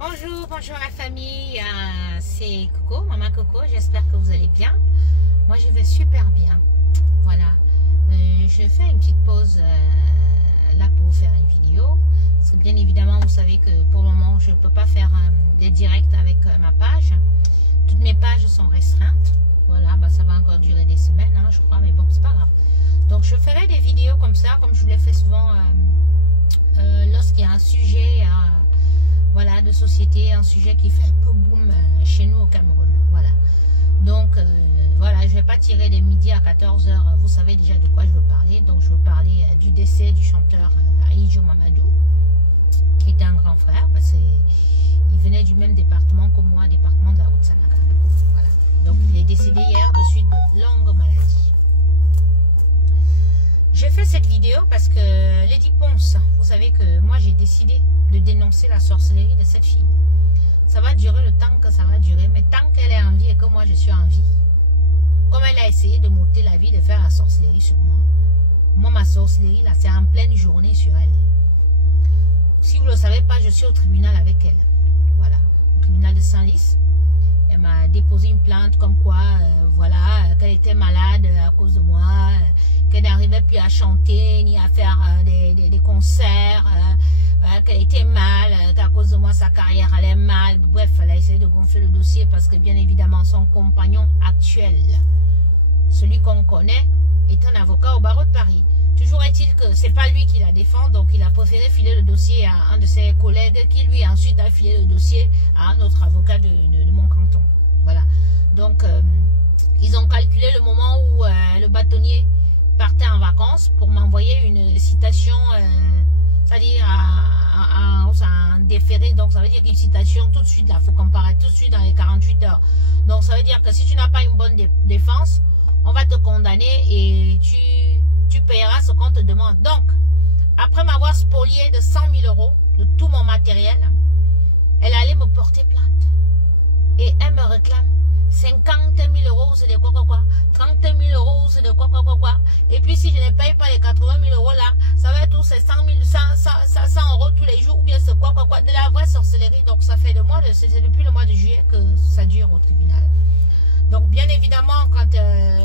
Bonjour, bonjour la famille, c'est Coco, maman Coco, j'espère que vous allez bien. Moi je vais super bien, voilà. Je fais une petite pause là pour faire une vidéo. Parce que bien évidemment vous savez que pour le moment je ne peux pas faire des directs avec ma page. Toutes mes pages sont restreintes, voilà, bah, ça va encore durer des semaines hein, je crois, mais bon c'est pas grave. Donc je ferai des vidéos comme ça, comme je vous l'ai fait souvent lorsqu'il y a un sujet voilà, de société, un sujet qui fait un peu boom chez nous au Cameroun. Voilà. Donc, voilà, je ne vais pas tirer les midis à 14 h. Vous savez déjà de quoi je veux parler. Donc, je veux parler du décès du chanteur Ahidjo Mamadou, qui était un grand frère, parce qu'il venait du même département que moi, département de la Haute-Sanaga. Voilà. Donc, il est décédé hier de suite de longues maladies. J'ai fait cette vidéo parce que Lady Ponce, vous savez que moi j'ai décidé de dénoncer la sorcellerie de cette fille. Ça va durer le temps que ça va durer, mais tant qu'elle est en vie et que moi je suis en vie, comme elle a essayé de m'ôter la vie, de faire la sorcellerie sur moi, ma sorcellerie là c'est en pleine journée sur elle. Si vous ne le savez pas, je suis au tribunal avec elle. Voilà, au tribunal de Saint-Lys. Elle m'a déposé une plainte comme quoi, voilà, qu'elle était malade à cause de moi, qu'elle n'arrivait plus à chanter, ni à faire des concerts, qu'elle était mal, qu'à cause de moi, sa carrière allait mal. Bref, elle a essayé de gonfler le dossier parce que, bien évidemment, son compagnon actuel, celui qu'on connaît, est un avocat au barreau de Paris. Toujours est-il que c'est pas lui qui la défend, donc il a préféré filer le dossier à un de ses collègues qui lui ensuite a filé le dossier à un autre avocat de mon canton. Voilà. Donc ils ont calculé le moment où le bâtonnier partait en vacances pour m'envoyer une citation, c'est-à-dire en déféré. Donc ça veut dire qu'une citation tout de suite, là, il faut comparer tout de suite dans les 48 heures. Donc ça veut dire que si tu n'as pas une bonne défense, on va te condamner et tu payeras ce qu'on te demande. Donc, après m'avoir spolié de 100 000 € de tout mon matériel, elle allait me porter plainte. Et elle me réclame 50 000 €, c'est de quoi, 30 000 €, c'est de quoi. Et puis si je ne paye pas les 80 000 € là, ça va être tous ces 100 € tous les jours, ou bien c'est quoi. De la vraie sorcellerie. Donc ça fait c'est depuis le mois de juillet que ça dure au tribunal. Donc bien évidemment, quand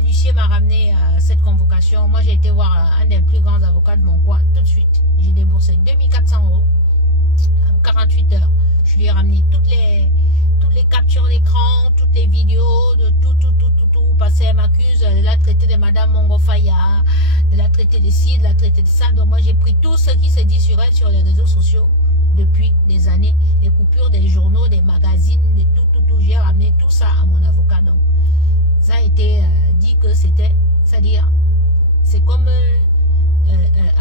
l'huissier m'a ramené cette convocation, moi j'ai été voir un des plus grands avocats de mon coin tout de suite. J'ai déboursé 2400 € en 48 heures. Je lui ai ramené toutes les captures d'écran, toutes les vidéos, de tout. Parce qu'elle m'accuse de la traiter de Madame Mongo Faya, de la traiter de ci, de la traiter de ça. Donc moi j'ai pris tout ce qui se dit sur elle sur les réseaux sociaux depuis des années. Les coupures des journaux, des magazines, de tout. J'ai ramené tout ça à mon avocat. Donc ça a été dit que c'était, c'est-à-dire, c'est comme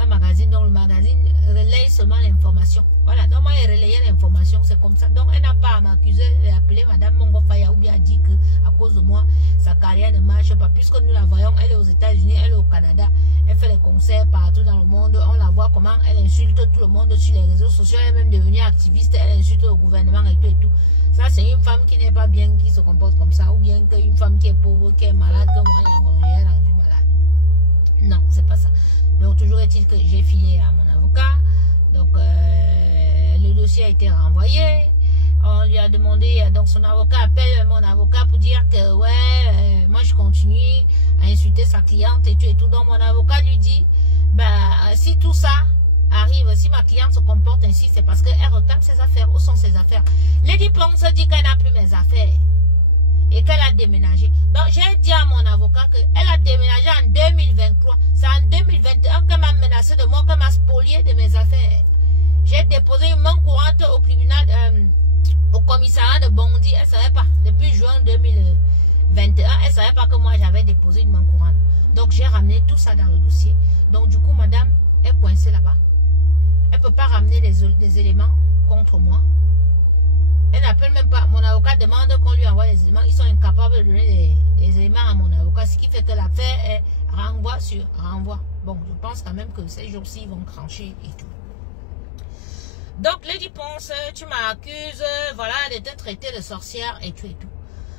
un magazine, donc le magazine relaye seulement l'information. Voilà, donc moi, elle relayait l'information, c'est comme ça. Donc, elle n'a pas à m'accuser d'appeler Madame Mongo Faya ou bien dit que à cause de moi, sa carrière ne marche pas. Puisque nous la voyons, elle est aux États-Unis, elle est au Canada, elle fait des concerts partout dans le monde. On la voit comment elle insulte tout le monde sur les réseaux sociaux. Elle est même devenue activiste, elle insulte le gouvernement et tout. Ça, c'est une femme qui n'est pas bien, qui se comporte comme ça. Ou bien qu'une femme qui est pauvre, qui est malade, que moi, elle est rendue malade. Non, c'est pas ça. Donc, toujours est-il que j'ai filé à mon avocat. Donc, le dossier a été renvoyé. On lui a demandé, donc son avocat appelle mon avocat pour dire que, ouais, moi, je continue à insulter sa cliente et tout. Donc, mon avocat lui dit, si tout ça arrive, si ma cliente se comporte ainsi, c'est parce qu'elle réclame ses affaires. Où sont ses affaires? Lady Ponce dit qu'elle n'a plus mes affaires et qu'elle a déménagé. Donc j'ai dit à mon avocat qu'elle a déménagé en 2023. C'est en 2021 qu'elle m'a menacé de mort, qu'elle m'a spolié de mes affaires. J'ai déposé une main courante au tribunal, au commissariat de Bondy. Elle ne savait pas. Depuis juin 2021, elle ne savait pas que moi j'avais déposé une main courante. Donc j'ai ramené tout ça dans le dossier. Donc du coup, madame est coincée là-bas. Elle ne peut pas ramener des éléments contre moi. Elle n'appelle même pas. Mon avocat demande qu'on lui envoie les éléments. Ils sont incapables de donner des éléments à mon avocat. Ce qui fait que l'affaire est renvoi sur renvoi. Bon, je pense quand même que ces jours-ci, ils vont trancher et tout. Donc, Lady Ponce, tu m'accuses, voilà, de te traiter de sorcière et tout.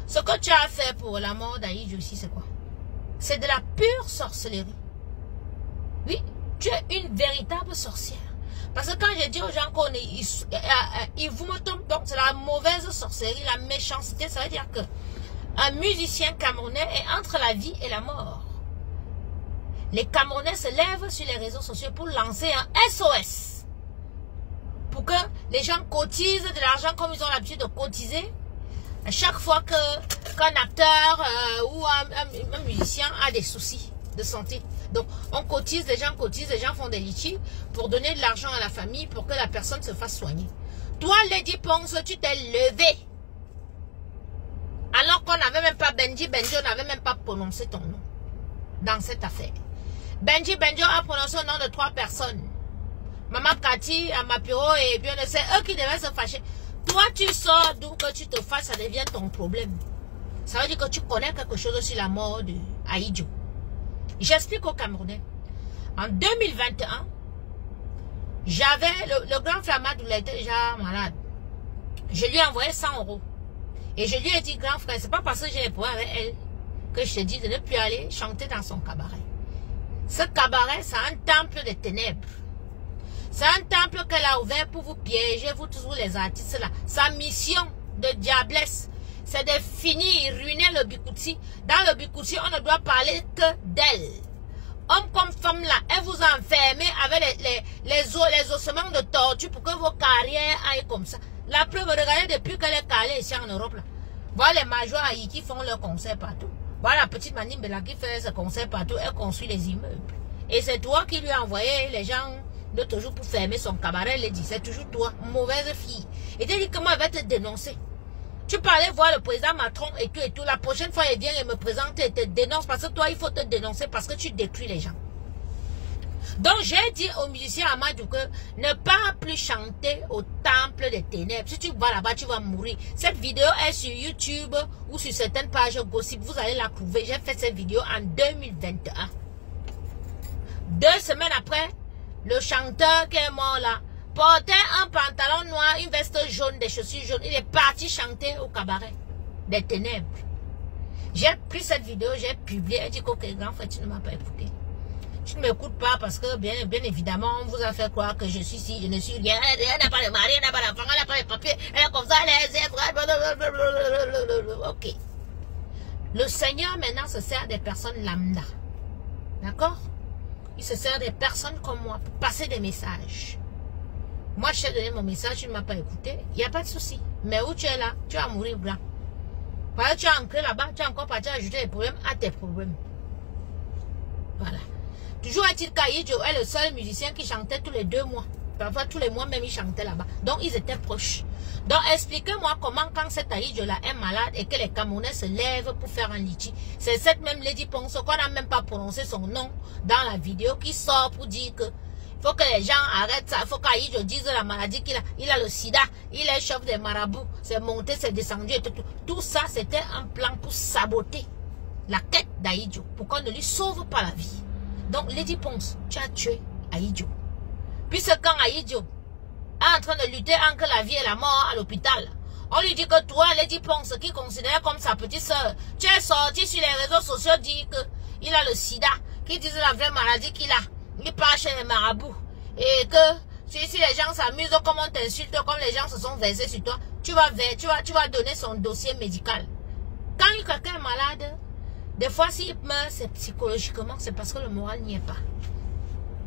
Ce que tu as fait pour la mort d'Ahidjo aussi, c'est quoi? C'est de la pure sorcellerie. Oui, tu es une véritable sorcière. Parce que quand je dis aux gens qu'on est, ils vous me tombent, donc Donc, c'est la mauvaise sorcellerie, la méchanceté. Ça veut dire que un musicien camerounais est entre la vie et la mort. Les Camerounais se lèvent sur les réseaux sociaux pour lancer un SOS. Pour que les gens cotisent de l'argent comme ils ont l'habitude de cotiser. À chaque fois qu'un acteur ou un musicien a des soucis de santé. Donc, on cotise, les gens font des litiges pour donner de l'argent à la famille pour que la personne se fasse soigner. Toi, Lady Ponce, tu t'es levé. Alors qu'on n'avait même pas Benji, on n'avait même pas prononcé ton nom dans cette affaire. Benji a prononcé le nom de 3 personnes. Maman Cathy, Amapiro et bien c'est eux qui devaient se fâcher. Toi, tu sors d'où que tu te fasses, ça devient ton problème. Ça veut dire que tu connais quelque chose sur la mort de Ahidjo. J'explique aux Camerounais. En 2021, j'avais le grand Flamadou, il était déjà malade. Je lui ai envoyé 100 €. Et je lui ai dit, grand frère, c'est pas parce que j'ai les problèmes avec elle que je te dis de ne plus aller chanter dans son cabaret. Ce cabaret, c'est un temple des ténèbres. C'est un temple qu'elle a ouvert pour vous piéger, vous tous les artistes là. Sa mission de diablesse, c'est de finir, ruiner le Bikouti. Dans le Bikouti, on ne doit parler que d'elle. Homme comme femme là, elle vous a enfermé avec les ossements de tortue pour que vos carrières aillent comme ça. La preuve, regardez depuis qu'elle est calée ici en Europe là. Voilà les majors qui font leurs concerts partout. Voilà la petite Manimbe là qui fait ses concerts partout, elle construit les immeubles. Et c'est toi qui lui as envoyé les gens de toujours pour fermer son cabaret, elle dit, c'est toujours toi, mauvaise fille. Et tu dis comment elle va te dénoncer. Tu peux aller voir le président Macron et tout. La prochaine fois, il vient et me présente et te dénonce parce que toi, il faut te dénoncer parce que tu détruis les gens. Donc, j'ai dit au musicien Amadou que ne pas plus chanter au temple des ténèbres. Si tu vas là-bas, tu vas mourir. Cette vidéo est sur YouTube ou sur certaines pages gossip. Vous allez la trouver. J'ai fait cette vidéo en 2021. 2 semaines après, le chanteur qui est mort là, portait un pantalon noir, une veste jaune, des chaussures jaunes. Il est parti chanter au cabaret des ténèbres. J'ai pris cette vidéo, j'ai publié. Elle dit que, ok, grand frère, tu ne m'as pas écouté. Tu ne m'écoutes pas parce que, bien évidemment, on vous a fait croire que je suis ici, je ne suis rien. Elle n'a pas de mari, elle n'a pas d'enfant, elle n'a pas de papier. Elle est comme ça, elle est... Ok. Le Seigneur, maintenant, se sert des personnes lambda. D'accord? Il se sert des personnes comme moi pour passer des messages. Moi, je t'ai donné mon message, tu ne m'as pas écouté. Il n'y a pas de souci. Mais où tu es là, tu vas mourir blanc. Parce que tu as ancré là-bas, tu as encore parti ajouter des problèmes à tes problèmes. Voilà. Toujours est-il qu'Ahidjo est le seul musicien qui chantait tous les 2 mois. Parfois, tous les mois même, il chantait là-bas. Donc, ils étaient proches. Donc, expliquez-moi comment, quand cette Ahidjo-là est malade et que les Camerounais se lèvent pour faire un litchi, c'est cette même Lady Ponce qu'on n'a même pas prononcé son nom dans la vidéo qui sort pour dire que il faut que les gens arrêtent ça. Il faut qu'Ahidjo dise la maladie qu'il a. Il a le sida, il est chef des marabouts, c'est monté, c'est descendu et tout. Tout ça, c'était un plan pour saboter la quête d'Ahidjo, pour qu'on ne lui sauve pas la vie. Donc, Lady Ponce, tu as tué Ahidjo. Puisque quand Ahidjo est en train de lutter entre la vie et la mort à l'hôpital, on lui dit que toi, Lady Ponce, qui considère comme sa petite soeur, tu es sorti sur les réseaux sociaux dire qu'il a le sida, qu'il dit la vraie maladie qu'il a. Il part chez les marabouts. Et que si les gens s'amusent, comme on t'insulte, comme les gens se sont versés sur toi, tu vas donner son dossier médical. Quand quelqu'un est malade, des fois s'il meurt, c'est psychologiquement, c'est parce que le moral n'y est pas.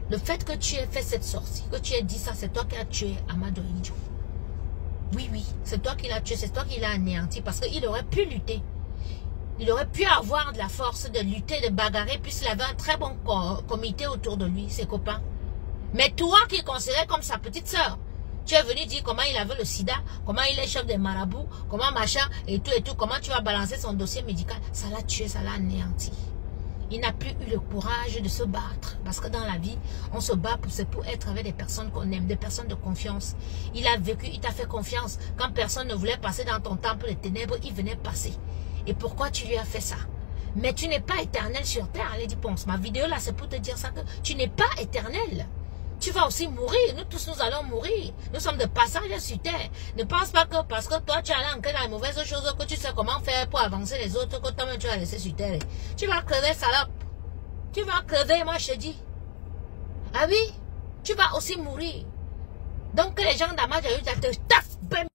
Le fait que tu aies fait cette sortie, que tu aies dit ça, c'est toi qui as tué Amadou Ahidjo. Oui, oui, c'est toi qui l'as tué, c'est toi qui l'as anéanti parce qu'il aurait pu lutter. Il aurait pu avoir de la force de lutter, de bagarrer, puisqu'il avait un très bon comité autour de lui, ses copains. Mais toi qui le considérais comme sa petite sœur, tu es venu dire comment il avait le sida, comment il est chef des marabouts, comment machin, et tout, comment tu vas balancer son dossier médical. Ça l'a tué, ça l'a anéanti. Il n'a plus eu le courage de se battre. Parce que dans la vie, on se bat pour être avec des personnes qu'on aime, des personnes de confiance. Il a vécu, il t'a fait confiance. Quand personne ne voulait passer dans ton temple des ténèbres, il venait passer. Et pourquoi tu lui as fait ça? Mais tu n'es pas éternel sur terre, Lady Ponce. Ma vidéo là, c'est pour te dire ça, que tu n'es pas éternel. Tu vas aussi mourir. Nous tous, nous allons mourir. Nous sommes de passage sur terre. Ne pense pas que parce que toi, tu es allé ancrer dans les mauvaises choses, que tu sais comment faire pour avancer les autres, que toi-même tu vas laisser sur terre. Tu vas crever, salope. Tu vas crever, moi je te dis. Ah oui, tu vas aussi mourir. Donc que les gens d'Amadou te tapent.